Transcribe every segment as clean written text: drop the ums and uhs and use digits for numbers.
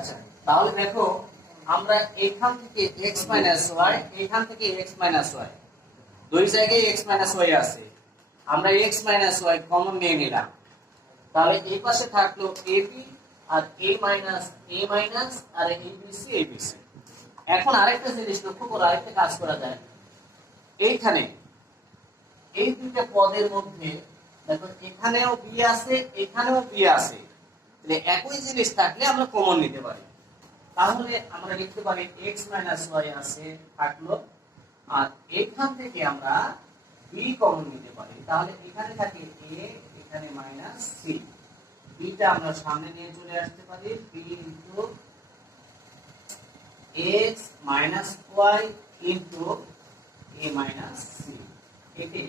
আচ্ছা, তাহলে দেখো আমরা এখান থেকে x y, এখান থেকে x y, দুই জায়গায় x y আছে, আমরা x y কমন নিয়ে নিলাম। তাহলে এই পাশে থাকলো ab আর a মাইনাস আর abc। এখন আরেকটা জিনিস লক্ষ্য করো, আরেকটা কাজ করা যায়। এইখানে এই দুইটা পদের মধ্যে দেখো এখানেও b আছে, এখানেও b আছে, তাহলে একই জিনিস থাকলে আমরা কমন নিতে পারি। তাহলে আমরা লিখতে পারি x y আছে থাকলো, আর এখান থেকে আমরা b কমন নিতে পারি। তাহলে এখানে থাকে a, এখানে মাইনাস c, b টা আমরা সামনে নিয়ে চলে আসতে পারি, b into x y into a minus c। এটি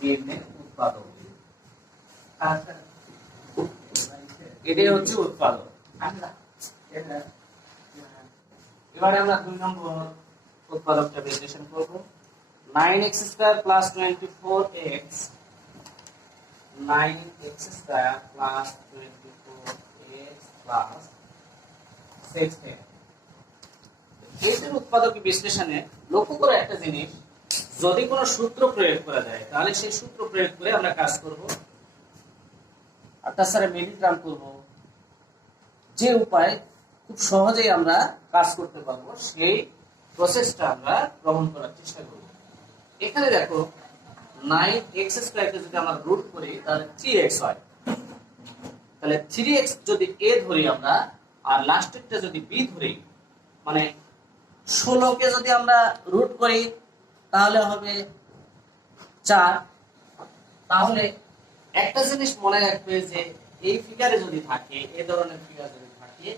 নির্ণয়ের উৎপাদক, এটাই হচ্ছে উৎপাদক। এবারে আমরা 2 নম্বর উৎপাদকটা বিশ্লেষণ করব। 9x square plus 24x, 9x square plus 24x plus 6x। এর উৎপাদক বিশ্লেষণে লক্ষ্য করে একটা জিনিস, যদি কোনো সূত্র প্রয়োগ করা যায় তাহলে সেই সূত্র প্রয়োগ করে আমরা কাজ করব, আর তাছাড়া মিডল টার্ম করব। যে উপায় খুব সহজেই আমরা কাজ করতে পারবো সেই প্রসেসটা আমরা গ্রহণ করার চেষ্টা করব। এখানে দেখো 9x স্কয়ারকে যদি আমরা রুট করি তাহলে 3x হয়। তাহলে 3x যদি a ধরি আমরা, আর লাস্টেরটা যদি b ধরি, মানে 16 কে যদি আমরা রুট করি তাহলে হবে 4। তাহলে একটা জিনিস মনে রাখবে যে এই ফিগারে যদি থাকে, এই ধরনের ফিগার যদি থাকে,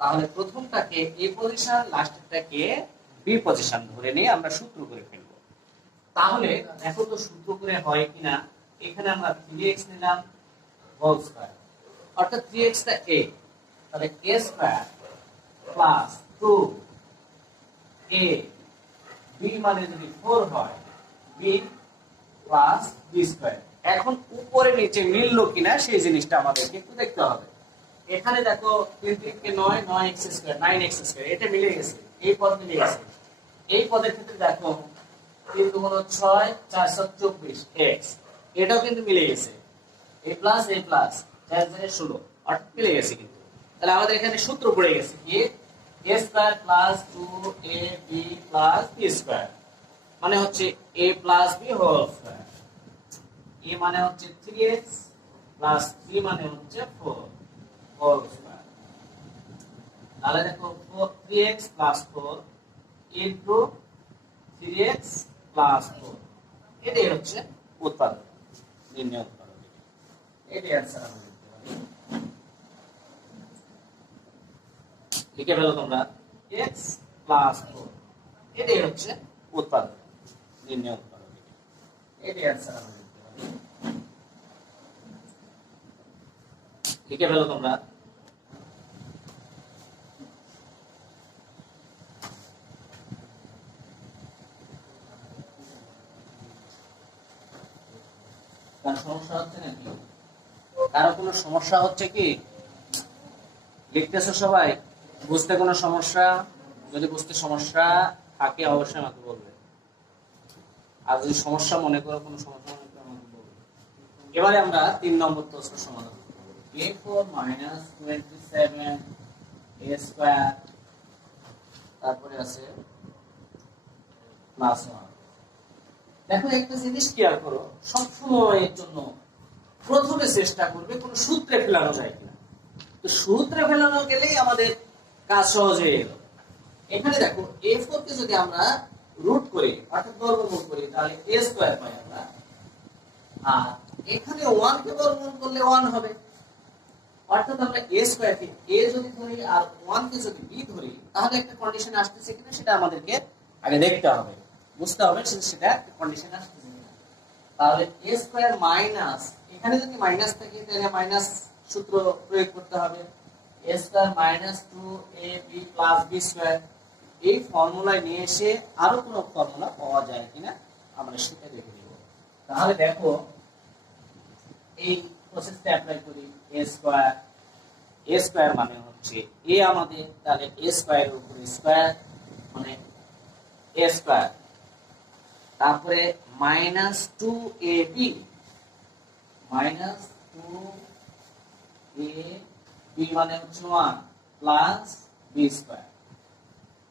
তাহলে প্রথমটাকে a পজিশন, লাস্টেরটাকে b পজিশন ধরে নিয়ে আমরা সূত্র করে ফেলব। তাহলে দেখো তো সূত্র করে হয় কিনা। এখানে আমরা 3x নিলাম হোল স্কয়ার, অর্থাৎ 3x টা a, তাহলে a square plus 2a, b মানে যদি 4 হয়, b প্লাস b স্কয়ার। এখন উপরে নিচে মিললো কিনা সেই জিনিসটা আমাদেরকে একটু দেখতে হবে। এখানে দেখো 3 3 9, 9x স্কয়ার, 9x স্কয়ার, এটা মিলে গেছে, এই পদ মিলে গেছে। এই পদের ক্ষেত্রে দেখো 3 2 হলো 6, 4 7 24x, এটাও কিন্তু মিলে গেছে, a প্লাস 4 4 16, অর্থাৎ মিলে গেছে কিন্তু। তাহলে আমাদের এখানে সূত্র পড়ে গেছে কি, a square plus 2ab plus b square, মানে হচ্ছে a plus b whole square. a মানে হচ্ছে 3x প্লাস b মানে হচ্ছে 4 হোল স্কয়ার। তাহলে দেখো 3x plus 4 into 3x plus 4, এটাই হচ্ছে উৎপাদক, নির্ণয় উৎপাদক। এটাই आंसर আমরা লিখতে পারি। লিখে ফেলো তোমরা x প্লাস 4, এটাই হচ্ছে উৎপাদক, নির্ণয় উৎপাদক। এটাই आंसर আমরা লিখতে পারি। লিখে ফেলো তোমরা। কার সমস্যা হচ্ছে নাকি? কারো কোনো সমস্যা হচ্ছে কি? লিখতেছো সবাই? বুঝতে কোনো সমস্যা? যদি বুঝতে সমস্যা থাকে অবশ্যই আমাকে বলবে, আর যদি সমস্যা মনে করো, কোনো সমস্যা মনে করো আমাকে বলবে। এবারে আমরা 3 নম্বর প্রশ্নের সমাধান করব। a4 27 a স্কয়ার, তারপরে আছে প্লাস 1। দেখো একটা জিনিস খেয়াল করো, সবসময় এর জন্য প্রথমে চেষ্টা করবে কোন সূত্রে ফেলানো যায় কিনা। তো সূত্রে ফেলানো গেলেই আমাদের কাজ সহজ হয়ে গেল। এখানে দেখো a4 কে যদি আমরা রুট করি, অর্থাৎ বর্গমূল করি, তাহলে a স্কয়ার পাই আমরা, আর এখানে 1 কে বর্গমূল করলে 1 হবে। অর্থাৎ আমরা a স্কয়ার কে a যদি ধরি আর 1 কে যদি b ধরি, তাহলে একটা কন্ডিশন আসতেছে কিনা সেটা আমাদেরকে আগে দেখতে হবে, বুঝতে হবে সেটা কন্ডিশন আসতেছে কিনা। তাহলে a স্কয়ার মাইনাস, এখানে যদি মাইনাস থাকে তাহলে মাইনাস সূত্র প্রয়োগ করতে হবে, a square minus 2ab plus b square. এই ফর্মুলায় নিয়ে এসে আরো কোনো ফর্মুলা পাওয়া যায় কিনা আমরা সেটা দেখে নিব। তাহলে দেখো এই প্রসেসটা অ্যাপ্লাই করি, a স্কয়ার মানে হচ্ছে হচ্ছে এ আমাদের, তাহলে এ স্কয়ারের উপরে স্কয়ার মানে এ স্কয়ার, তারপরে মাইনাস 2ab মাইনাস 2ab মানে হচ্ছে 1 প্লাস b স্কয়ার।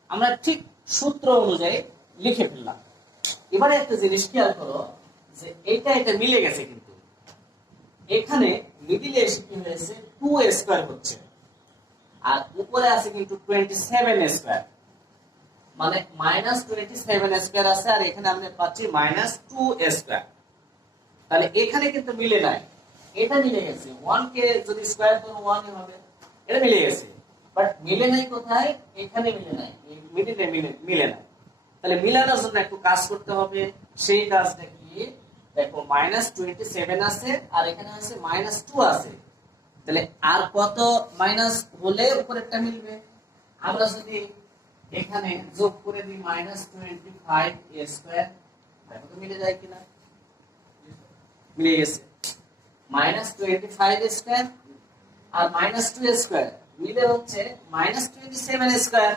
আমরা ঠিক সূত্র অনুযায়ী লিখে ফেললাম। এবারে একটা জিনিস খেয়াল করো যে এটা মিলে গেছে, কিন্তু এখানে মিডিলে এসে কি হয়েছে 2a স্কয়ার হচ্ছে, আর উপরে আছে কিন্তু 27a স্কয়ার, মানে মাইনাস 27a স্কয়ার আছে, আর এখানে আমরা পাচ্ছি মাইনাস 2a স্কয়ার। তাহলে এখানে কিন্তু মিলে নাই, এটা মিলে গেছে। 1 কে যদি স্কয়ার করো 1 এ হবে, এটা মিলে গেছে। বাট মিলে নাই কোথায়? এখানে মিলে নাই, এই মিডিলে মিলে নাই। তাহলে মিলানোর জন্য একটু কাজ করতে হবে। সেই কাজটা কি? দেখো মাইনাস 27 আছে আর এখানে আছে মাইনাস 2 আছে, তাহলে আর কত মাইনাস হলে উপরেরটা মিলবে? আমরা যদি এখানে যোগ করে দিই মাইনাস 25a স্কয়ার, দেখো তো মিলে যায় কিনা? মিলে গেছে। মাইনাস 25a স্কয়ার আর মাইনাস 2a স্কয়ার মিলে হচ্ছে মাইনাস 27a স্কয়ার,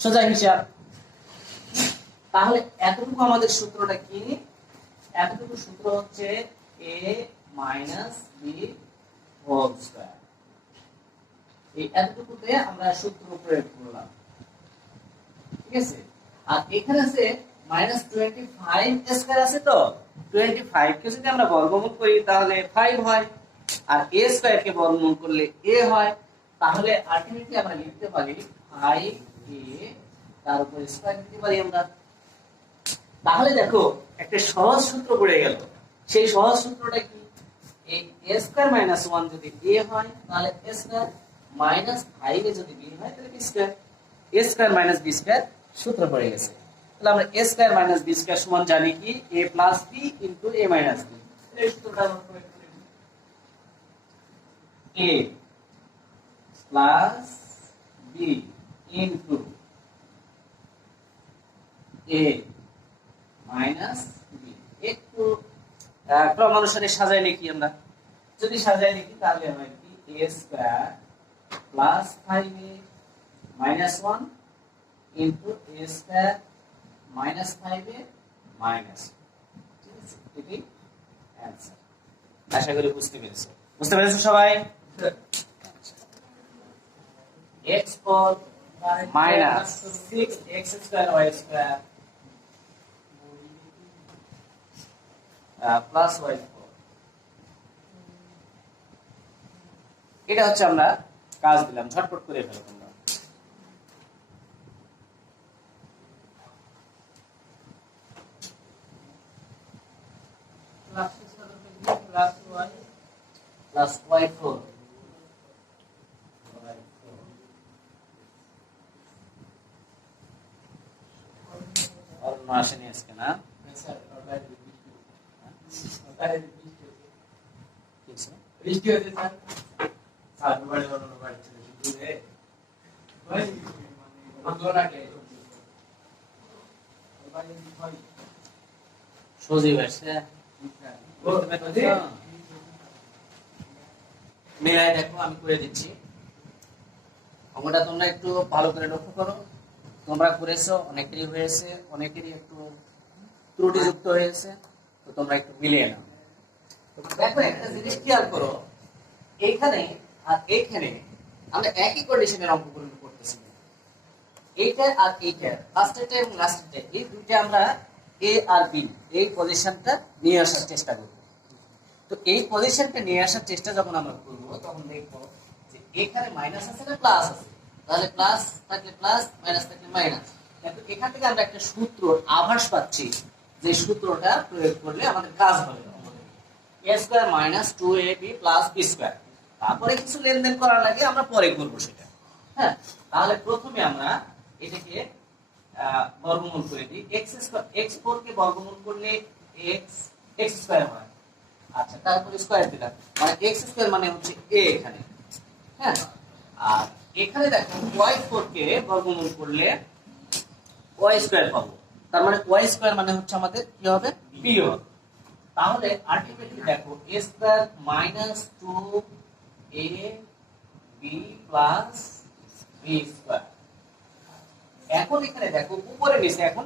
সোজা হিসাব। তাহলে এতটুকু আমাদের সূত্রটা কি? এতটুকু সূত্র হচ্ছে a minus b whole square. এই এতটুকুতে আমরা সূত্র প্রয়োগ করলাম, ঠিক আছে? আর এখানে আছে মাইনাস 25 স্কয়ার আছে, তো 25 কে যদি আমরা বর্গমূল করি তাহলে 5 হয়, আর a স্কয়ার কে বর্গমূল করলে a হয়। তাহলে আলটিমেটলি আমরা লিখতে পারি 5a তার উপর স্কয়ার দিতে পারি আমরা। তাহলে দেখো একটা সহজ সূত্র পড়ে গেল। সেই সহজ সূত্রটা কি? এই a স্কয়ার মাইনাস 1 যদি a হয় তাহলে a স্কয়ার, মাইনাস 5 এ যদি b হয় তাহলে b square. a square minus b square সূত্র পড়ে গেছে। তাহলে আমরা a square minus b square সমান জানি কি? a plus b into a minus b। এই সূত্রটা আমরা প্রয়োগ করি। a plus b into a minus b। একটু ক্রম অনুসারে সাজাই লিখি আমরা। যদি সাজাই লিখি তাহলে হয় কি? a square plus 5a minus 1 into a square minus 5a minus, ঠিক আছে? এটি অ্যানসার। আশা করি বুঝতে পেরেছো। বুঝতে পেরেছো সবাই? x পদ minus 6x square y square plus y পদ, এটা হচ্ছে আমরা কাজ দিলাম, ঝটপট করে ফেলো তোমরা। প্লাস y4 और আসেনি আজকে না? বৃষ্টি হচ্ছে স্যার। স্যার বাড়ি বানানো বাড়ি ছিল দূরে ভাই আন্দোলনকে বাড়ি ভাই সজীব আসছে। মেলায় দেখো আমি করে দিচ্ছি। অঙ্কটা তোমরা একটু ভালো করে লক্ষ্য করো। তোমরা করেছো, অনেকেরই হয়েছে, অনেকেরই একটু ত্রুটিযুক্ত হয়েছে, তো তোমরা একটু মিলিয়ে নাও। দেখো একটা জিনিস খেয়াল করো, এইখানে আর এইখানে আমরা একই কন্ডিশনের অঙ্ক পূরণ করতেছি। এইটা আর এইটা, ফার্স্টেরটা এবং লাস্টেরটা, এই দুইটা আমরা এ আর বি এই পজিশনটা নিয়ে আসার চেষ্টা করব। তো এই পজিশনটা নিয়ে আসার চেষ্টা যখন আমরা করব তখন দেখবো যে এখানে মাইনাস আছে না প্লাস আছে, তাহলে প্লাস থাকলে প্লাস, মাইনাস থাকলে মাইনাস। কিন্তু এখান থেকে আমরা একটা সূত্র আভাস পাচ্ছি, যে সূত্রটা প্রয়োগ করলে আমাদের কাজ হবে a square minus 2ab plus b square. তারপরে কিছু লেনদেন করার লাগে, আমরা পরে করব সেটা। হ্যাঁ, তাহলে প্রথমে আমরা এটাকে বর্গমূল করে দিই। x4 কে বর্গমূল করলে x স্কয়ার হয়। আচ্ছা, তারপরে স্কয়ার দিলাম, মানে x স্কয়ার মানে হচ্ছে a এখানে। হ্যাঁ, আর এখানে দেখো y4 কে বর্গমূল করলে y স্কয়ার পাবো। তার মানে y স্কয়ার মানে হচ্ছে আমাদের কি হবে? b হবে। তাহলে আলটিমেটলি দেখো a square minus 2ab B plus B square. এখন এখানে দেখো উপরে নিচে এখন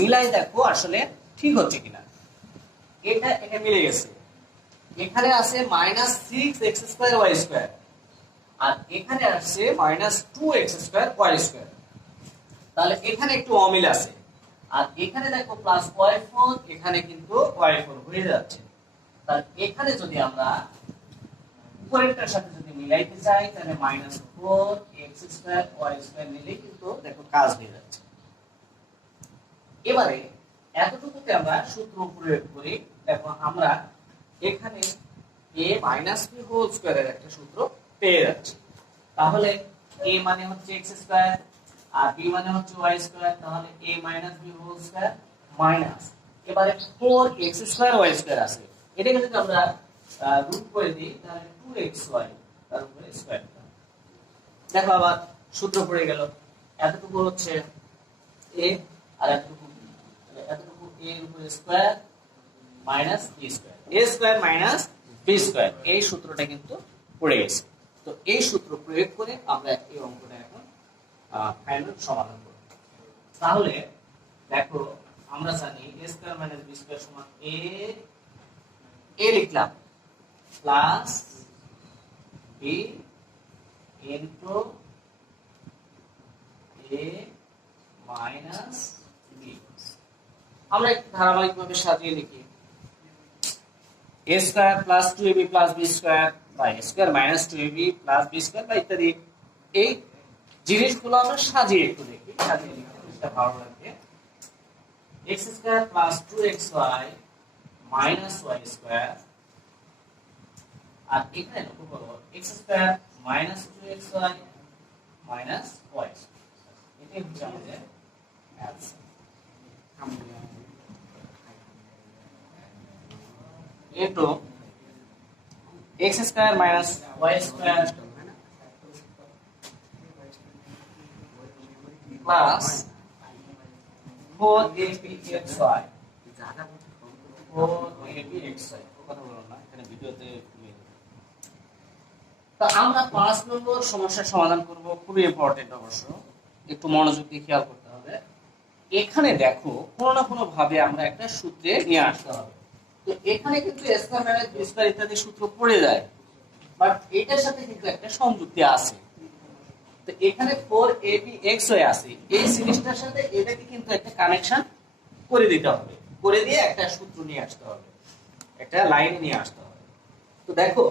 মিলাই দেখো আসলে ঠিক হচ্ছে কিনা। এটা মিলে গেছে। এখানে আছে minus six x square Y square, আর এখানে আসছে minus two x square Y square. তাহলে এখানে একটু অমিল আছে। আর এখানে দেখো প্লাস ওয়াই ফোর, এখানে কিন্তু ওয়াই ফোর হয়ে যাচ্ছে। তাহলে এখানে যদি আমরা উপরেরটার সাথে যদি মিলাইতে চাই তাহলে minus four X square Y square নিলে কিন্তু দেখো কাজ হয়ে যাচ্ছে। এবারে এতটুকুতে আমরা সূত্র প্রয়োগ করি। দেখো আমরা এখানে a মাইনাস বি হোল স্কয়ারের একটা সূত্র পেয়ে যাচ্ছি। তাহলে a মানে হচ্ছে x স্কয়ার আর b মানে হচ্ছে y স্কয়ার, তাহলে a minus b whole square minus এবারে 4x স্কয়ার y স্কয়ার আছে, এটাকে যদি আমরা রুট করে দিই তাহলে 2xy তার উপরে স্কয়ার। দেখো আবার সূত্র পড়ে গেল। এতটুকু হচ্ছে a আর এতটুকু b, এতটুকু a এর উপরে square minus b square, a square minus b square, এই সূত্রটা কিন্তু পড়ে গেছে। তো এই সূত্র প্রয়োগ করে আমরা এই অঙ্কটা এখন ফাইনাল সমাধান করব। তাহলে দেখো আমরা জানি a square minus b square সমান a লিখলাম plus b into a minus b। আমরা একটু ধারাবাহিকভাবে সাজিয়ে লিখি a square plus 2ab plus b square বা a square minus 2ab plus b square বা ইত্যাদি। এই জিনিসগুলো আমরা সাজিয়ে একটু দেখি, সাজিয়ে লিখতে এটা ভালো লাগবে। x square plus 2xy minus y square, আর এখানে লক্ষ্য করো x square minus 2xy minus y square, এটাই হচ্ছে আমাদের answer. into x square minus y square plus 4abxy 4abxy কথা বললাম না এখানে ভিডিওতে। তো আমরা 5 নম্বর সমস্যার সমাধান করব, খুবই ইম্পর্টেন্ট, অবশ্য একটু মনোযোগ দিয়ে খেয়াল করতে হবে। এখানে দেখো কোনো না কোনো ভাবে আমরা একটা সূত্রে নিয়ে আসতে হবে। তো এখানে কিন্তু a square minus b square ইত্যাদি সূত্র পড়ে যায়, বাট এটার সাথে কিন্তু একটা সংযুক্তি আছে। তো এখানে 4abxy আছে, এই জিনিসটার সাথে এটাকে কিন্তু একটা কানেকশন করে দিতে হবে, করে দিয়ে একটা সূত্র নিয়ে আসতে হবে, একটা লাইন নিয়ে আসতে হবে। তো দেখো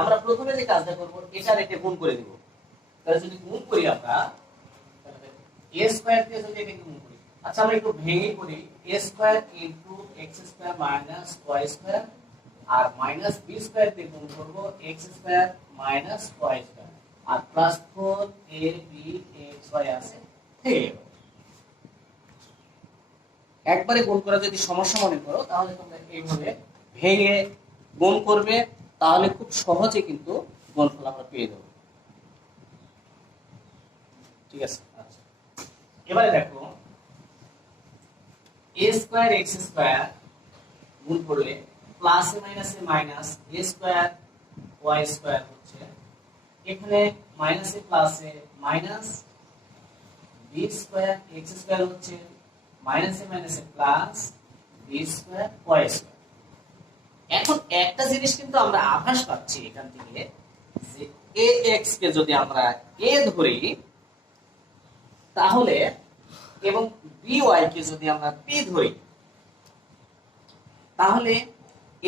আমরা প্রথমে যে কাজটা করব এটার এটা গুণ করে দিব। তাহলে যদি গুণ করি আমরা a স্কয়ার দিয়ে যদি এটাকে গুণ করি, আচ্ছা আমরা একটু ভেঙে করি, a square into x square minus y square আর মাইনাস b স্কয়ার দিয়ে গুণ করব x square minus y square আর প্লাস 4abxy আছে ঠিক আছে। একবারে গুণ করা যদি সমস্যা মনে করো তাহলে তোমরা এইভাবে ভেঙে গুণ করবে, তাহলে খুব সহজে কিন্তু গুণফল আমরা পেয়ে দেব। ঠিক আছে, আচ্ছা এবারে দেখো a স্কয়ার x স্কয়ার গুণ করলে প্লাস এ মাইনাস এ minus a square y square হচ্ছে, এখানে মাইনাস এ প্লাস এ minus b square x square হচ্ছে মাইনাস এ মাইনাস এ plus b square y square. এখন একটা জিনিস কিন্তু আমরা আভাস পাচ্ছি এখান থেকে যে ax কে যদি আমরা a ধরি তাহলে এবং by কে যদি আমরা p ধরি তাহলে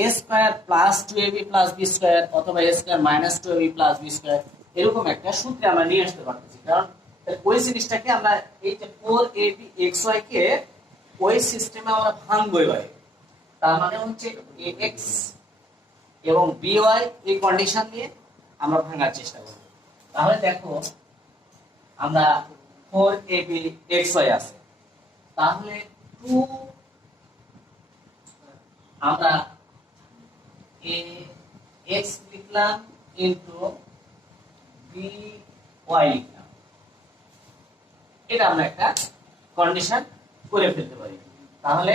a square plus 2ab plus b square অথবা a square minus 2ab plus b square এরকম একটা সূত্রে আমরা নিয়ে আসতে পারতেছি। কারণ ওই জিনিসটাকে আমরা এই যে 4abxy কে ওই সিস্টেমে আমরা ভাঙবো এবারে, তার মানে হচ্ছে ax এবং by এই কন্ডিশন দিয়ে আমরা ভাঙার চেষ্টা করব। তাহলে দেখো আমরা 4abxy আছে, তাহলে 2 আমরা ax লিখলাম ইনটু by লিখলাম, এটা আমরা একটা কন্ডিশন করে ফেলতে পারি। তাহলে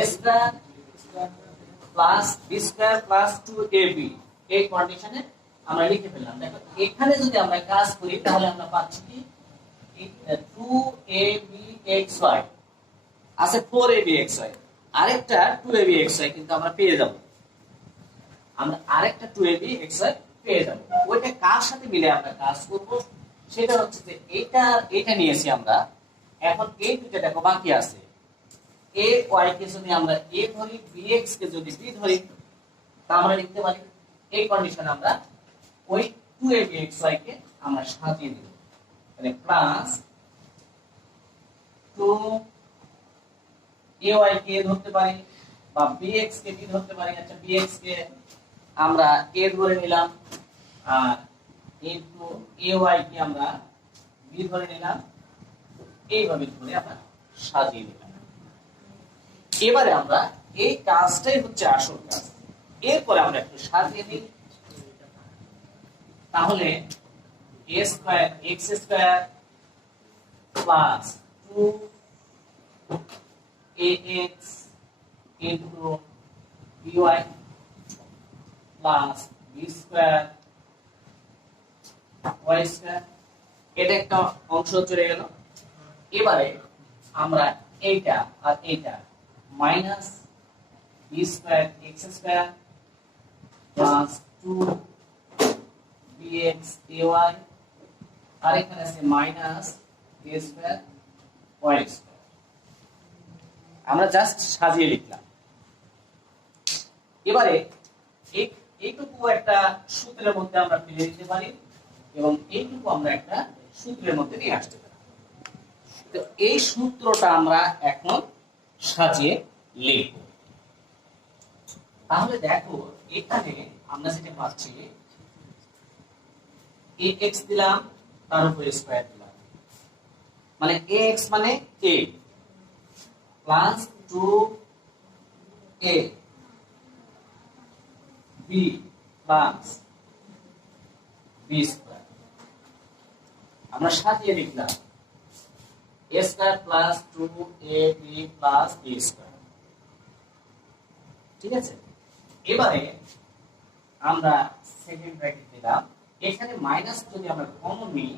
a square plus b square plus 2ab এই কন্ডিশনে আমরা লিখে ফেললাম। দেখো এখানে যদি আমরা কাজ করি তাহলে আমরা পাচ্ছি কি 2abxy আছে 4abxy, আরেকটা 2abxy কিন্তু আমরা পেয়ে যাব। আমরা আরেকটা 2abxy পেয়ে যাব। ওইটা কার সাথে মিলে আমরা কাজ করব সেটা হচ্ছে যে এটা নিয়েছি আমরা। এখন এই দুটো দেখো বাকি আছে। ay কে যদি আমরা a ধরি, bx কে যদি b ধরি, তা আমরা লিখতে পারি এই কন্ডিশনে আমরা ওই 2abxy কে আমরা সাজিয়ে দেব। মানে প্লাস 2ay কে ধরতে পারি বা bx কে b ধরতে পারি। আচ্ছা bx কে আমরা a ধরে নিলাম আর ইনটু ay কে আমরা b ধরে নিলাম। এইভাবে ধরে আমরা সাজিয়ে নিলাম। এবারে আমরা এই কাজটাই হচ্ছে আসল কাজ। এরপরে আমরা একটু সাজিয়ে নিই। তাহলে a square x square plus 2ax into by plus b square y square, এটা একটা অংশ চলে গেল। এবারে আমরা এইটা আর এইটা minus b square x square plus 2bx ay আর এখানে আছে minus a square y square. আমরা জাস্ট সাজিয়ে লিখলাম। এবারে এইটুকু একটা সূত্রের মধ্যে আমরা ফেলে দিতে পারি এবং এইটুকু আমরা একটা সূত্রের মধ্যে নিয়ে আসতে পারি। তো এই সূত্রটা আমরা এখন সাজিয়ে লিখব। তাহলে দেখো এখানে আমরা যেটা পাচ্ছি ax দিলাম তার উপরে স্কয়ার দিলাম, মানে ax মানে a plus 2a b plus b square. আমরা সাজিয়ে লিখলাম a square plus 2ab plus b square. ঠিক আছে, এবারে আমরা সেকেন্ড ব্র্যাকেট দিলাম। এখানে মাইনাস যদি আমরা কমন নিই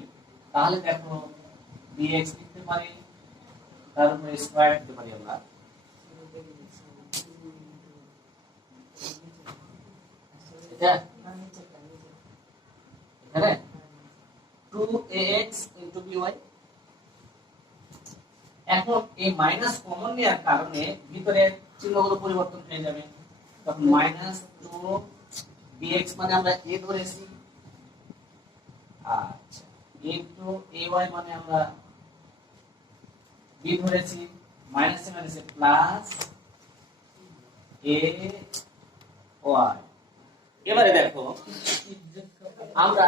তাহলে দেখো bx লিখতে পারি, তার উপরে স্কয়ার দিতে পারি আমরা। এটা এখানে 2ax by। এখন এই মাইনাস কমন নেওয়ার কারণে ভিতরে চিহ্নগুলো পরিবর্তন হয়ে যাবে। তখন মাইনাস 2bx মানে আমরা a ধরেছি, আচ্ছা ইনটু ay মানে আমরা b ধরেছি, মাইনাস মাইনাসে প্লাস a y। এবারে দেখো আমরা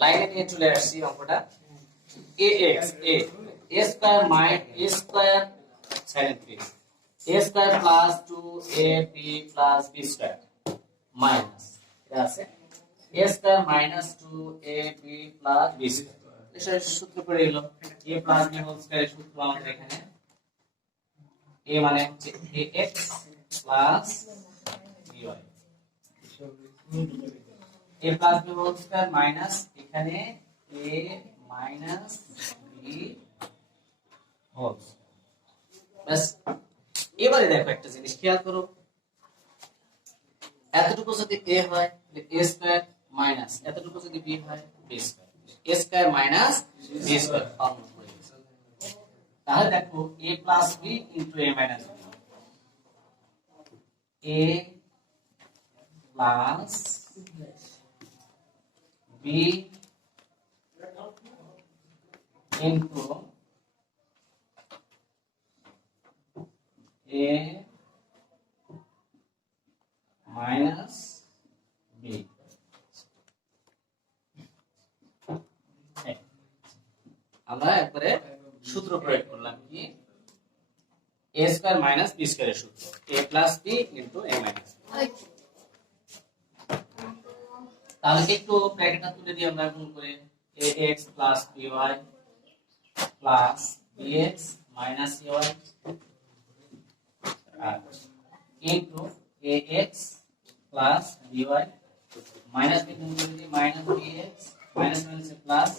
লাইনে নিয়ে চলে আসছি অঙ্কটা। ax a square a square sign please a square plus 2ab plus b square minus এটা আছে a square minus 2ab plus b square. এটা সূত্র পড়ে গেল a প্লাস b হোল স্কয়ারের সূত্র আমাদের এখানে a মানে হচ্ছে ax plus by a plus b whole square minus এখানে a মাইনাস b হোল। বাস এবারে দেখো একটা জিনিস খেয়াল করো, এতটুকু যদি a হয় তাহলে a স্কয়ার মাইনাস এতটুকু যদি b হয় b square, a square minus b square formula পড়ে গেছে। তাহলে দেখো a plus b into a minus b, a plus b into a minus b। আমরা একবারে সূত্র প্রয়োগ করলাম কি a স্কয়ার মাইনাস b স্কয়ারের সূত্র a plus b into a minus b। তাহলে একটু ব্র্যাকেটটা তুলে দিই আমরা গুণ করে ax plus by plus bx minus ay into ax plus by minus B গুণ করে দিই minus bx minus minus plus.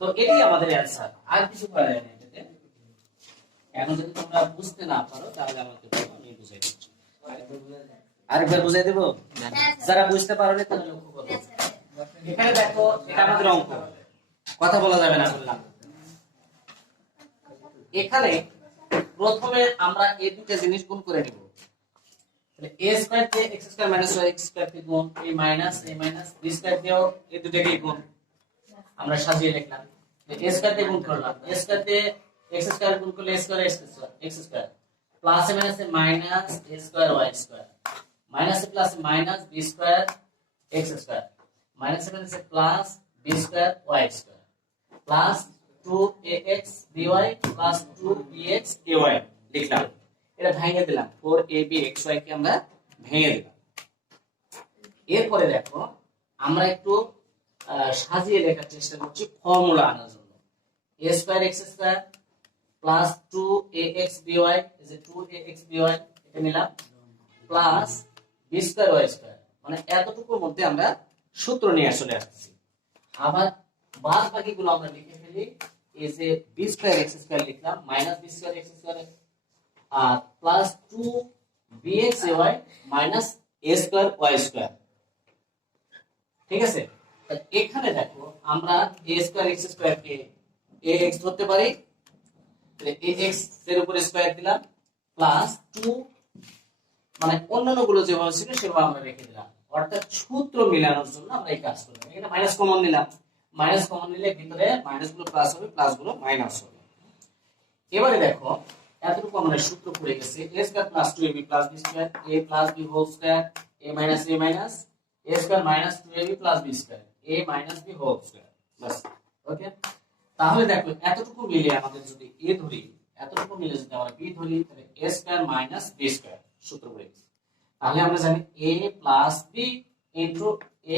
তো এটি আমাদের অ্যানসার, আর কিছু করা যায় না এটাতে। এখন যদি তোমরা বুঝতে না পারো তাহলে আমাকে বলো, আমি বুঝাই দিচ্ছি। আরেকবার বুঝাই দেব? যারা বুঝতে পারোনি তারা লক্ষ্য করো। এখানে দেখো এটা আমাদের অঙ্ক, কথা বলা যাবে না বললাম। এখানে প্রথমে আমরা এই দুটো জিনিস গুণ করে নিব। তাহলে a স্কয়ার কে x square minus y x square কে গুণ a মাইনাস b স্কয়ার দিও এই দুটোকে গুণ আমরা সাজিয়ে লিখলাম। a স্কয়ার দিয়ে গুণ করলাম, a স্কয়ার দিয়ে x স্কয়ার গুণ করলে a square x square plus এ minus a square y square minus এ plus minus b square x square minus এ plus b square y square plus 2ax by plus 2bx ay লিখলাম। এটা ভেঙে দিলাম, 4abxy কে আমরা ভেঙে দিলাম। এরপরে দেখো আমরা একটু সাজিয়ে লেখার চেষ্টা করছি ফর্মুলা আনার জন্য। a square x square plus 2ax by is 2ax by এটা নিলাম plus b square y square, মানে এতটুকুর মধ্যে আমরা সূত্র নিয়ে চলে আসছি। আবার বাদ বাকিগুলো আমরা লিখে ফেলি। is a b square x square লিখলাম minus b square x square আর plus 2bxy minus a square y square. ঠিক আছে, এখানে দেখো আমরা a স্কয়ার x স্কয়ার কে ax ধরতে পারি, তাহলে ax এর উপর স্কয়ার দিলাম প্লাস 2 মানে অন্যান্য গুলো যেভাবে ছিল সেভাবে আমরা রেখে দিলাম। অর্থাৎ সূত্র মিলানোর জন্য আমরা এই কাজ করলাম। এখানে মাইনাস কমন নিলাম, মাইনাস কমন নিলে ভিতরে মাইনাস গুলো প্লাস হবে, প্লাস গুলো মাইনাস হবে। এবারে দেখো এতটুকু আমাদের সূত্র পড়ে গেছে a square plus 2ab plus b square a plus b whole square a minus a square minus 2ab plus b square a minus b whole square. বাস, ওকে। তাহলে দেখো এতটুকু মিলে আমাদের যদি a ধরি, এতটুকু মিলে যদি আমরা b ধরি, তাহলে a square minus b square সূত্র পড়ে গেছে। তাহলে আমরা জানি a plus b into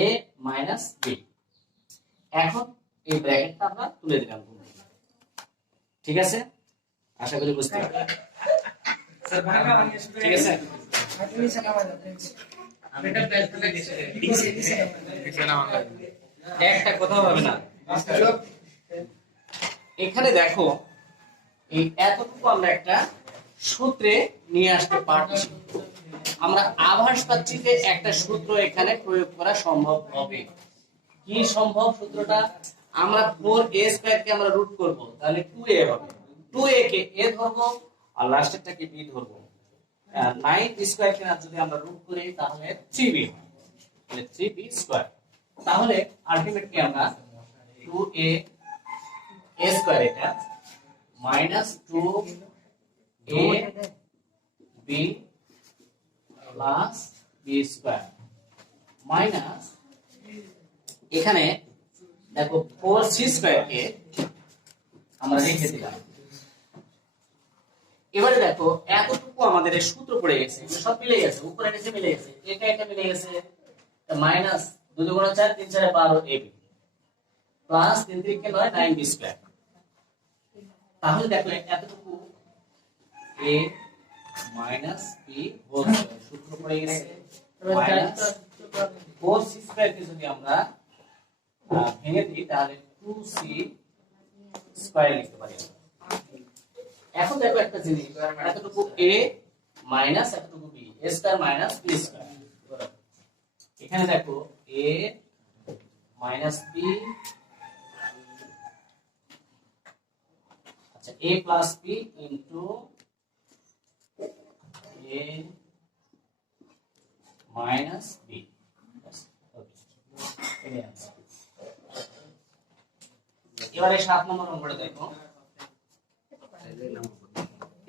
a minus b। এখন এই ব্র্যাকেটটা আমরা তুলে দিলাম। ঠিক আছে, আশা করি বুঝতে পারবেন। ঠিক আছে, একটা কথা হবে না। এখানে দেখো এই এতটুকু আমরা একটা সূত্রে নিয়ে আসতে পারছি। আমরা আভাস পাচ্ছি যে একটা সূত্র এখানে প্রয়োগ করা সম্ভব হবে। কি সম্ভব সূত্রটা? আমরা 4a স্কয়ার কে আমরা রুট করব, তাহলে 2a হবে। 2a কে a ধরবো আর লাস্টেরটা কে b ধরবো। 9b স্কয়ার কে যদি আমরা রুট করি তাহলে 3b, তাহলে 3b স্কয়ার। তাহলে আলটিমেটলি আমরা 2a স্কয়ার এটা minus 2ab plus b square minus এখানে দেখো 4c স্কয়ার কে আমরা রেখে দিলাম। এবারে দেখো এতটুকু আমাদের এই সূত্র পড়ে গেছে, সব মিলে গেছে, উপরে নিচে মিলে গেছে, এটা মিলে গেছে। মাইনাস 2 2 4 3 4 12 ab প্লাস 3 3 কে 9 9b স্কয়ার। তাহলে দেখো এতটুকু a minus b whole square সূত্র পড়ে গেছে। মাইনাস 4c স্কয়ার কে যদি আমরা ভেঙে দিই তাহলে 2c স্কয়ার লিখতে পারি। এখন দেখো একটা জিনিস, এতটুকু a মাইনাস এতটুকু b, a square minus b square. এখানে দেখো a মাইনাস b, আচ্ছা a plus b into a minus b। এবারে 7 নম্বর অঙ্কটা দেখো,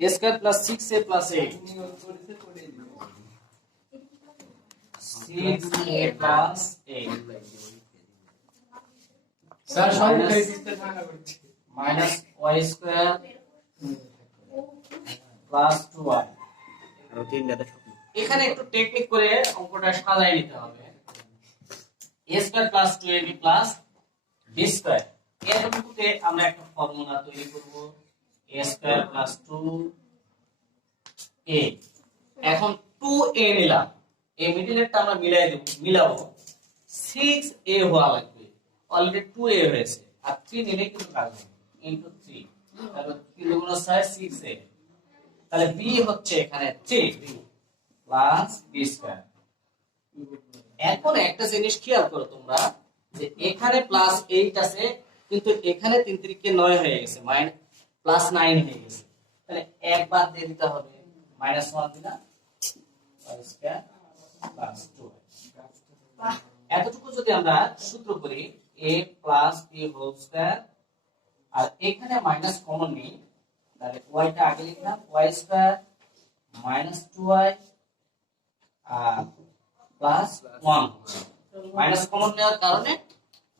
a square plus 6a plus 8 6a plus 8 sir সব minus y square plus 2y। এখানে একটু টেকনিক করে অঙ্কটা সাজায় নিতে হবে। a square plus 2ab plus b square, এরকমতে আমরা একটা ফর্মুলা তৈরি করব a স্কয়ার প্লাস 2a। এখন 2a নিলাম, এই মিডলেরটা আমরা মিলাবো 6a হওয়া লাগবে, অলরেডি 2a হয়েছে, আর 3 নিলে কিন্তু কাজ হবে ইনটু 3, তাহলে 3 গুণ 6 6a, তাহলে b হচ্ছে এখানে 3 প্লাস b স্কয়ার। এখন একটা জিনিস খেয়াল করো তোমরা, যে এখানে প্লাস 8 আছে কিন্তু এখানে 3 3 9 হয়ে গেছে, প্লাস 9 হয়ে গেছে, তাহলে একবার দিয়ে দিতে হবে, -1 দিলাম স্কয়ার প্লাস 2। এতটুকু যদি আমরা সূত্র করি a plus b whole square, আর এখানে মাইনাস কমন নেই, তাহলে y টা আগে লিখলাম y স্কয়ার মাইনাস 2y আর প্লাস 1, মাইনাস কমন নেওয়ার কারণে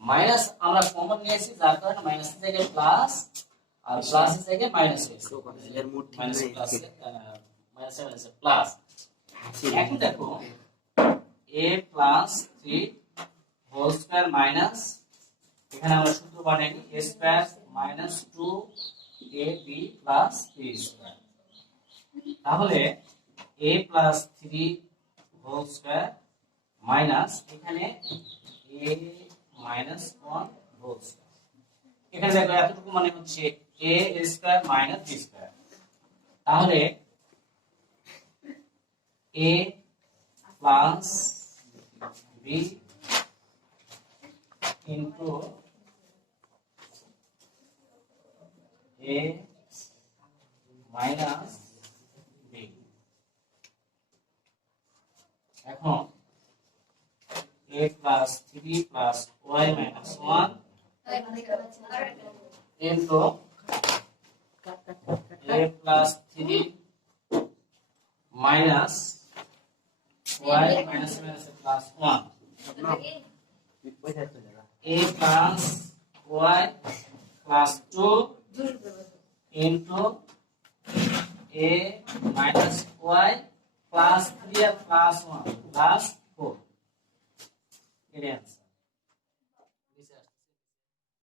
মাইনাস আমরা কমন নিয়েছি, যার কারণে মাইনাসের জায়গায় প্লাস আর প্লাসের জায়গায় মাইনাস হয়েছে, মাইনাস প্লাস মাইনাস প্লাস। এখন দেখো a plus 3 whole square minus, এখানে আমরা সূত্র বানাইনি, a square minus 2ab plus b square, তাহলে a plus 3 whole square minus এখানে a মাইনাস 1 হোল স্কয়ার, এখানে দেখো এতটুকু মানে হচ্ছে a square minus b square, তাহলে a plus b into a minus b। এখন a plus 3 plus y minus 1 into a plus 3 minus y minus plus 1, a plus y plus 2 into a minus y plus 3 আর plus 1 plus 4, এর answer.